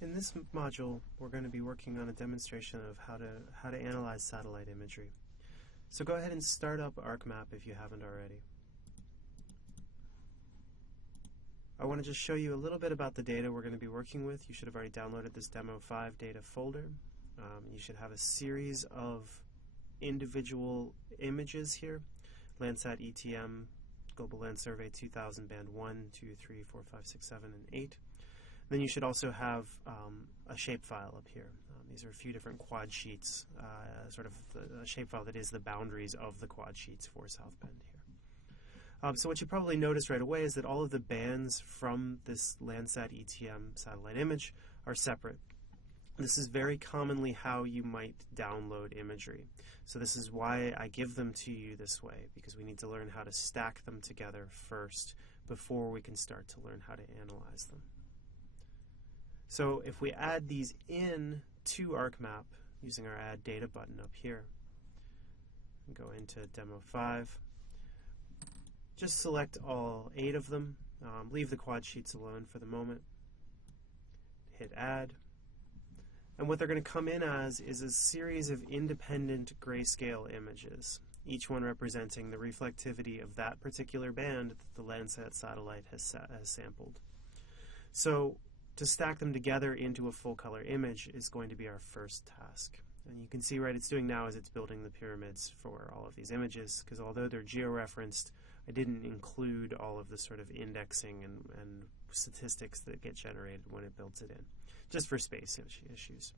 In this module, we're going to be working on a demonstration of how to analyze satellite imagery. So go ahead and start up ArcMap if you haven't already. I want to just show you a little bit about the data we're going to be working with. You should have already downloaded this Demo 5 data folder. You should have a series of individual images here. Landsat ETM, Global Land Survey 2000, Band 1, 2, 3, 4, 5, 6, 7, and 8. Then you should also have a shapefile up here. These are a few different quad sheets, sort of a shapefile that is the boundaries of the quad sheets for South Bend here. So what you probably noticed right away is that all of the bands from this Landsat ETM satellite image are separate. This is very commonly how you might download imagery. So this is why I give them to you this way, because we need to learn how to stack them together first before we can start to learn how to analyze them. So if we add these in to ArcMap using our Add Data button up here, go into Demo 5, just select all 8 of them, leave the quad sheets alone for the moment, hit Add, and what they're going to come in as is a series of independent grayscale images, each one representing the reflectivity of that particular band that the Landsat satellite has sampled. So to stack them together into a full color image is going to be our first task. And you can see what it's doing now is it's building the pyramids for all of these images, because although they're georeferenced, I didn't include all of the sort of indexing and statistics that get generated when it builds it in, just for space issues.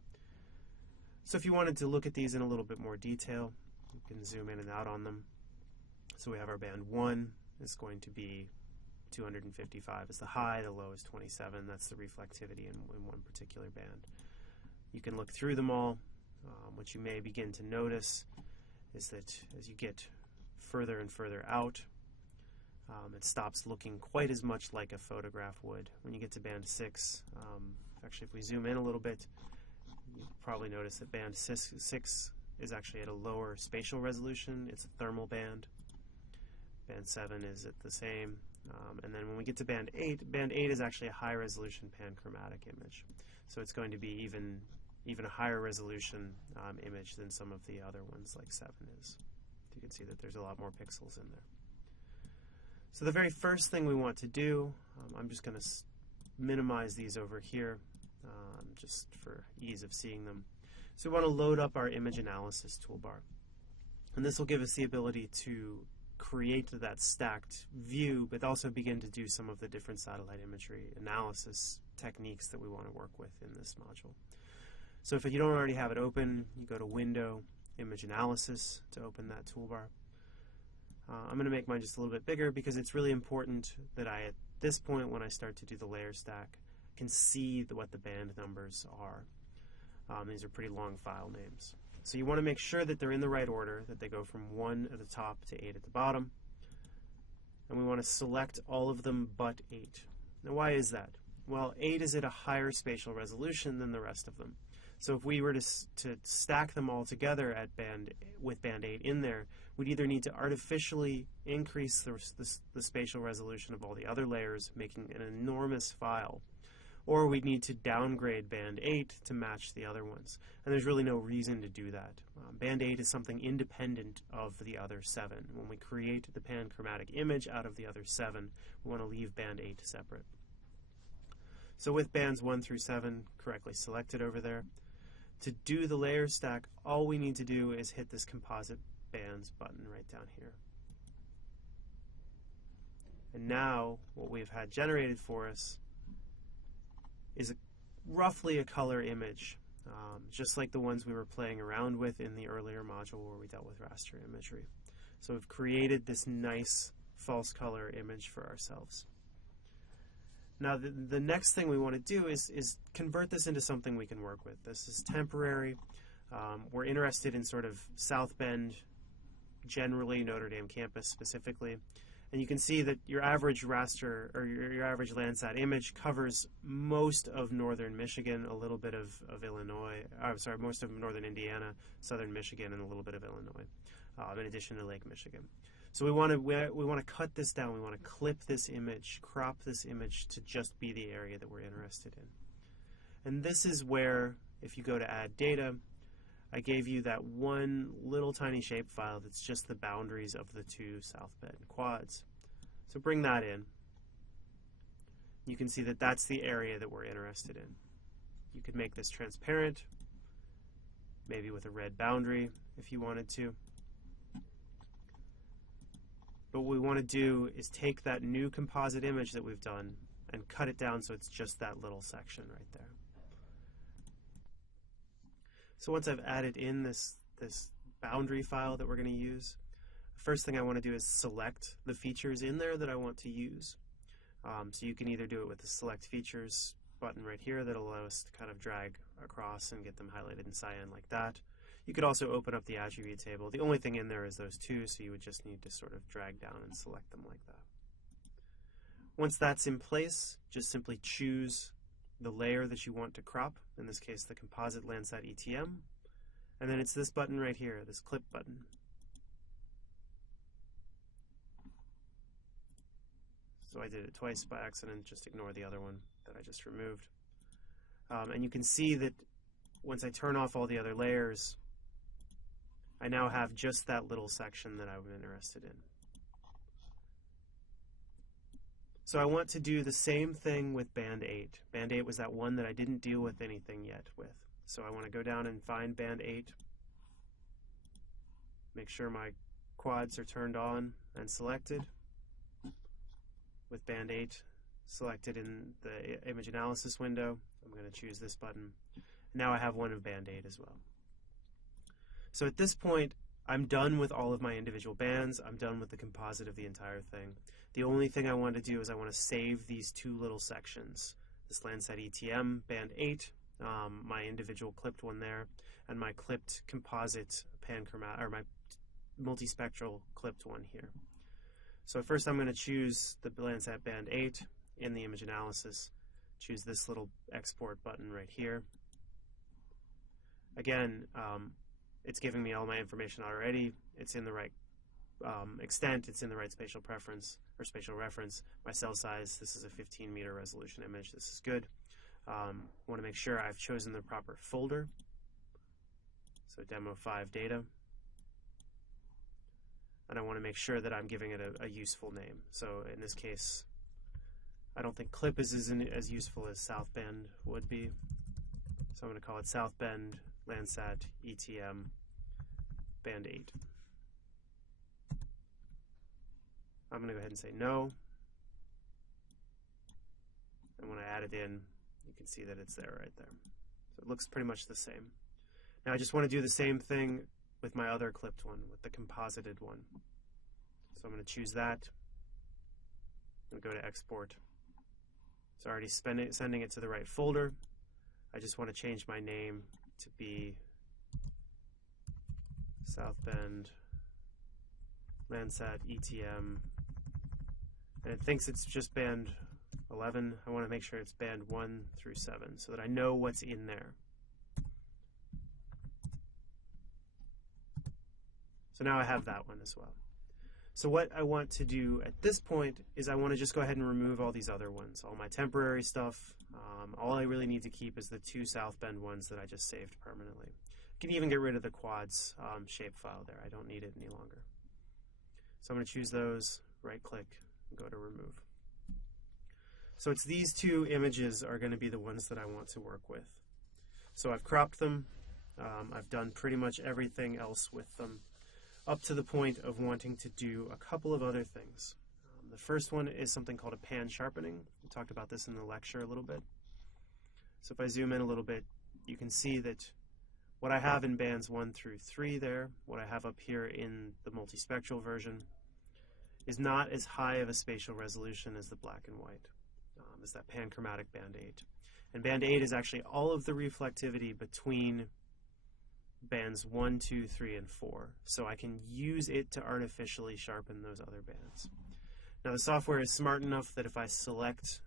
So if you wanted to look at these in a little bit more detail, you can zoom in and out on them. So we have our band 1 is going to be 255 is the high, the low is 27. That's the reflectivity in one particular band. You can look through them all. What you may begin to notice is that as you get further and further out, it stops looking quite as much like a photograph would. When you get to band 6, actually if we zoom in a little bit, you probably notice that band 6 is actually at a lower spatial resolution. It's a thermal band. Band 7 is at the same. And then when we get to band 8 is actually a high resolution panchromatic image. So it's going to be even a higher resolution image than some of the other ones like 7 is. You can see that there's a lot more pixels in there. So the very first thing we want to do, I'm just going to minimize these over here just for ease of seeing them. So we want to load up our image analysis toolbar. And this will give us the ability to create that stacked view, but also begin to do some of the different satellite imagery analysis techniques that we want to work with in this module. So if you don't already have it open, you go to Window, Image Analysis to open that toolbar. I'm going to make mine just a little bit bigger because it's really important that I, at this point when I start to do the layer stack, can see what the band numbers are. These are pretty long file names. So you want to make sure that they're in the right order, that they go from 1 at the top to 8 at the bottom. And we want to select all of them but 8. Now why is that? Well, 8 is at a higher spatial resolution than the rest of them. So if we were to stack them all together at with band 8 in there, we'd either need to artificially increase the spatial resolution of all the other layers, making an enormous file, or we'd need to downgrade band 8 to match the other ones. And there's really no reason to do that. Band 8 is something independent of the other 7. When we create the panchromatic image out of the other 7, we want to leave band 8 separate. So with bands 1 through 7 correctly selected over there, to do the layer stack, all we need to do is hit this Composite Bands button right down here. And now what we've had generated for us is roughly a color image, just like the ones we were playing around with in the earlier module where we dealt with raster imagery. So we've created this nice false color image for ourselves. Now the next thing we want to do is convert this into something we can work with. This is temporary. We're interested in sort of South Bend, generally Notre Dame campus specifically. And you can see that your average raster, or your average Landsat image, covers most of northern Michigan, a little bit of Illinois, most of northern Indiana, southern Michigan, and a little bit of Illinois, in addition to Lake Michigan. So we want to cut this down. We want to clip this image, crop this image to just be the area that we're interested in. And this is where, if you go to add data, I gave you that one little tiny shapefile that's just the boundaries of the two South Bend quads. So bring that in. You can see that that's the area that we're interested in. You could make this transparent, maybe with a red boundary if you wanted to. But what we want to do is take that new composite image that we've done and cut it down so it's just that little section right there. So once I've added in this boundary file that we're going to use, the first thing I want to do is select the features in there that I want to use. So you can either do it with the Select Features button right here that'll allow us to kind of drag across and get them highlighted in cyan like that. You could also open up the attribute table. The only thing in there is those two, so you would just need to sort of drag down and select them like that. Once that's in place, just simply choose the layer that you want to crop, in this case the composite Landsat ETM, and then it's this button right here, this clip button. So I did it twice by accident, just ignore the other one that I just removed. And you can see that once I turn off all the other layers, I now have just that little section that I'm interested in. So I want to do the same thing with band 8. Band 8 was that one that I didn't deal with anything yet with. So I want to go down and find band 8, make sure my quads are turned on and selected. With band 8 selected in the image analysis window, I'm going to choose this button. Now I have one of band 8 as well. So at this point, I'm done with all of my individual bands. I'm done with the composite of the entire thing. The only thing I want to do is I want to save these two little sections. This Landsat ETM, band 8, my individual clipped one there, and my clipped composite panchromatic, or my multispectral clipped one here. So first I'm going to choose the Landsat band 8 in the image analysis. Choose this little export button right here. Again, it's giving me all my information already. It's in the right extent, it's in the right spatial preference or spatial reference. My cell size, this is a 15-meter resolution image. This is good. Want to make sure I've chosen the proper folder. So demo 5 data. And I want to make sure that I'm giving it a useful name. So in this case, I don't think clip is as useful as South Bend would be. So I'm going to call it South Bend Landsat ETM band 8. I'm going to go ahead and say no. And when I add it in, you can see that it's there right there. So it looks pretty much the same. Now I just want to do the same thing with my other clipped one, with the composited one. So I'm going to choose that. I'm going to go to export. It's already sending it to the right folder. I just want to change my name to be South Bend Landsat ETM. And it thinks it's just band 11. I want to make sure it's band 1 through 7 so that I know what's in there. So now I have that one as well. So what I want to do at this point is I want to just go ahead and remove all these other ones, all my temporary stuff. All I really need to keep is the two South Bend ones that I just saved permanently. I can even get rid of the quads shapefile there. I don't need it any longer. So I'm going to choose those, right-click, and go to remove. So it's these two images are going to be the ones that I want to work with. So I've cropped them. I've done pretty much everything else with them, up to the point of wanting to do a couple of other things. The first one is something called a pan sharpening. We talked about this in the lecture a little bit. So if I zoom in a little bit, you can see that what I have in bands 1 through 3 there, what I have up here in the multispectral version, is not as high of a spatial resolution as the black and white, as that panchromatic band 8. And band 8 is actually all of the reflectivity between bands 1, 2, 3, and 4. So I can use it to artificially sharpen those other bands. Now the software is smart enough that if I select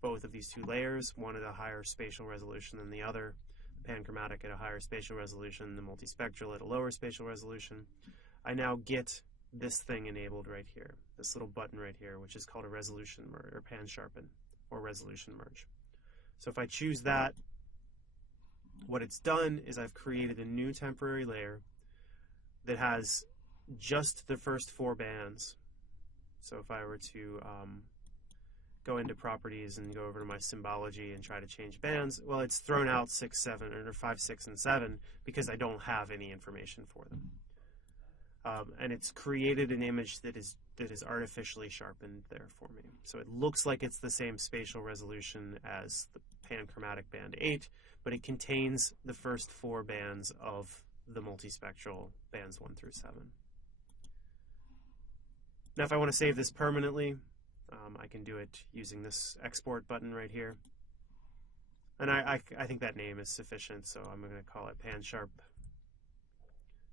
both of these two layers, one at a higher spatial resolution than the other, the panchromatic at a higher spatial resolution, the multispectral at a lower spatial resolution, I now get this thing enabled right here, this little button right here, which is called a resolution merge, or pan sharpen, or resolution merge. So if I choose that, What it's done is I've created a new temporary layer that has just the first 4 bands. So if I were to go into properties and go over to my symbology and try to change bands, well, it's thrown out 6, 7, or 5, 6, and 7 because I don't have any information for them. And it's created an image that is artificially sharpened there for me. So it looks like it's the same spatial resolution as the panchromatic band 8, but it contains the first 4 bands of the multispectral bands 1 through 7. Now if I want to save this permanently, I can do it using this export button right here. And I think that name is sufficient, so I'm going to call it pan sharp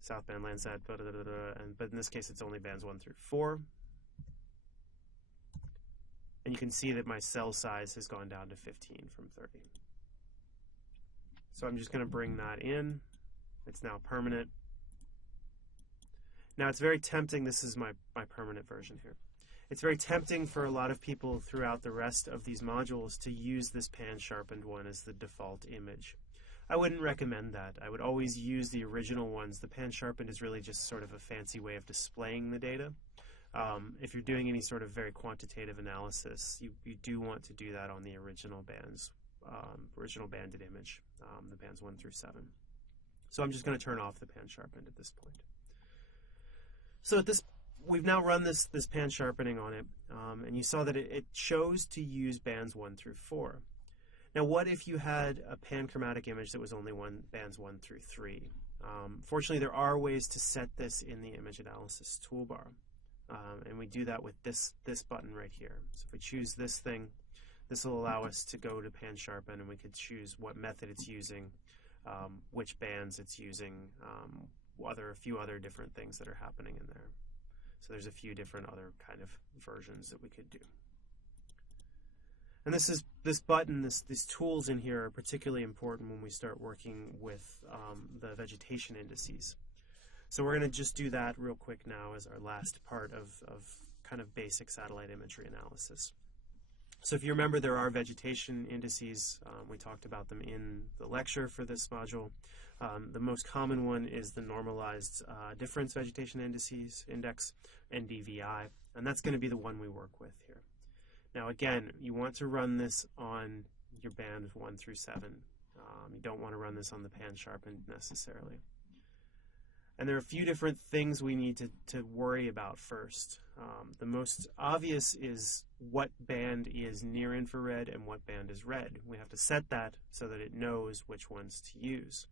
Southband Landsat, but in this case it's only bands 1 through 4. And you can see that my cell size has gone down to 15 from 30. So I'm just going to bring that in. It's now permanent. Now it's very tempting, this is my permanent version here. It's very tempting for a lot of people throughout the rest of these modules to use this pan sharpened one as the default image. I wouldn't recommend that. I would always use the original ones. The pan sharpened is really just sort of a fancy way of displaying the data. If you're doing any sort of very quantitative analysis, you do want to do that on the original bands, original banded image, the bands 1 through 7. So I'm just going to turn off the pan sharpened at this point. So we've now run this pan sharpening on it, and you saw that it chose to use bands 1 through 4. Now, what if you had a panchromatic image that was only bands 1 through 3? Fortunately, there are ways to set this in the image analysis toolbar, and we do that with this button right here. So if we choose this thing, this will allow us to go to pan sharpen, and we could choose what method it's using, which bands it's using, a few other different things that are happening in there. So there's a few different other kind of versions that we could do. And this button, these tools in here are particularly important when we start working with the vegetation indices. So we're going to just do that real quick now as our last part of kind of basic satellite imagery analysis. So if you remember, there are vegetation indices. We talked about them in the lecture for this module. The most common one is the Normalized Difference Vegetation Indices Index, Ndvi, and that's going to be the one we work with here. Now again, you want to run this on your band 1 through 7. You don't want to run this on the pan sharpened necessarily. And there are a few different things we need to worry about first. The most obvious is what band is near infrared and what band is red. We have to set that so that it knows which ones to use.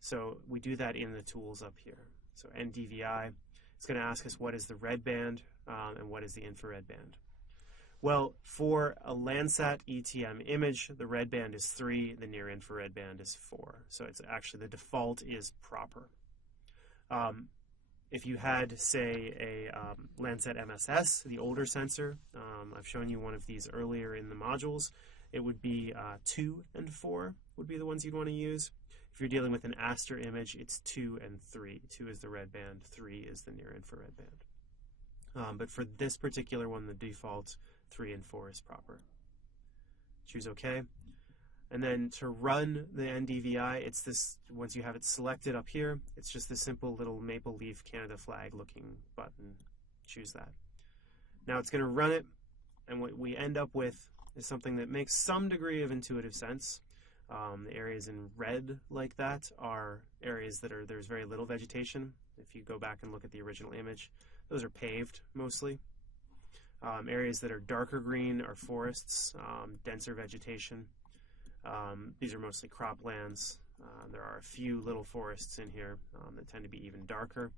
So we do that in the tools up here. So Ndvi, it's going to ask us what is the red band and what is the infrared band. Well, for a Landsat ETM image, the red band is 3, the near infrared band is 4. So it's actually the default is proper. If you had, say, a Landsat MSS, the older sensor, I've shown you one of these earlier in the modules, it would be 2 and 4 would be the ones you'd want to use. If you're dealing with an Aster image, it's 2 and 3. 2 is the red band, 3 is the near infrared band. But for this particular one, the default 3 and 4 is proper. Choose OK. And then to run the Ndvi, it's this, once you have it selected up here, it's just this simple little maple leaf Canada flag looking button. Choose that. Now it's going to run it, and what we end up with is something that makes some degree of intuitive sense. The areas in red like that are areas that there's very little vegetation. If you go back and look at the original image, those are paved mostly. Areas that are darker green are forests, denser vegetation. These are mostly croplands. There are a few little forests in here that tend to be even darker.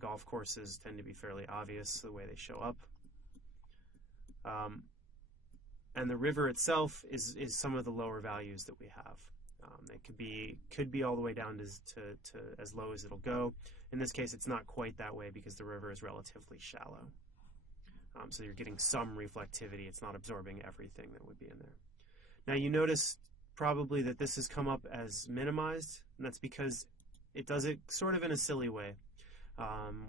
Golf courses tend to be fairly obvious the way they show up. And the river itself is some of the lower values that we have. It could be all the way down to as low as it'll go. In this case, it's not quite that way because the river is relatively shallow. So you're getting some reflectivity. It's not absorbing everything that would be in there. Now you notice probably that this has come up as minimized, and that's because it does it sort of in a silly way.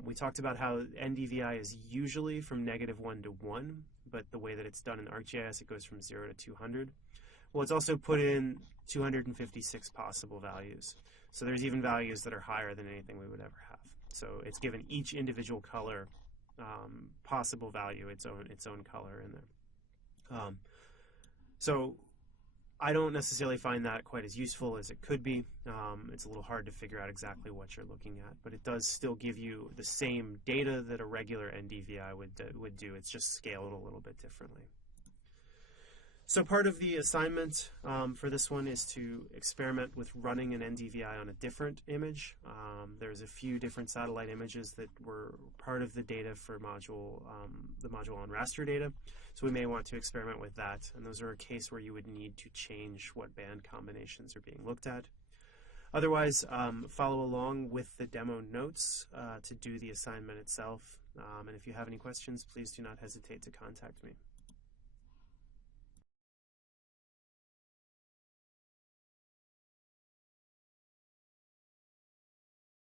We talked about how Ndvi is usually from -1 to 1, but the way that it's done in ArcGIS, it goes from 0 to 200. Well, it's also put in 256 possible values. So there's even values that are higher than anything we would ever have. So it's given each individual color possible value its own color in there. So I don't necessarily find that quite as useful as it could be. It's a little hard to figure out exactly what you're looking at, but it does still give you the same data that a regular NDVI would do. It's just scaled a little bit differently. So part of the assignment for this one is to experiment with running an NDVI on a different image. There's a few different satellite images that were part of the data for the module on raster data. So we may want to experiment with that. And those are a case where you would need to change what band combinations are being looked at. Otherwise, follow along with the demo notes to do the assignment itself. And if you have any questions, please do not hesitate to contact me.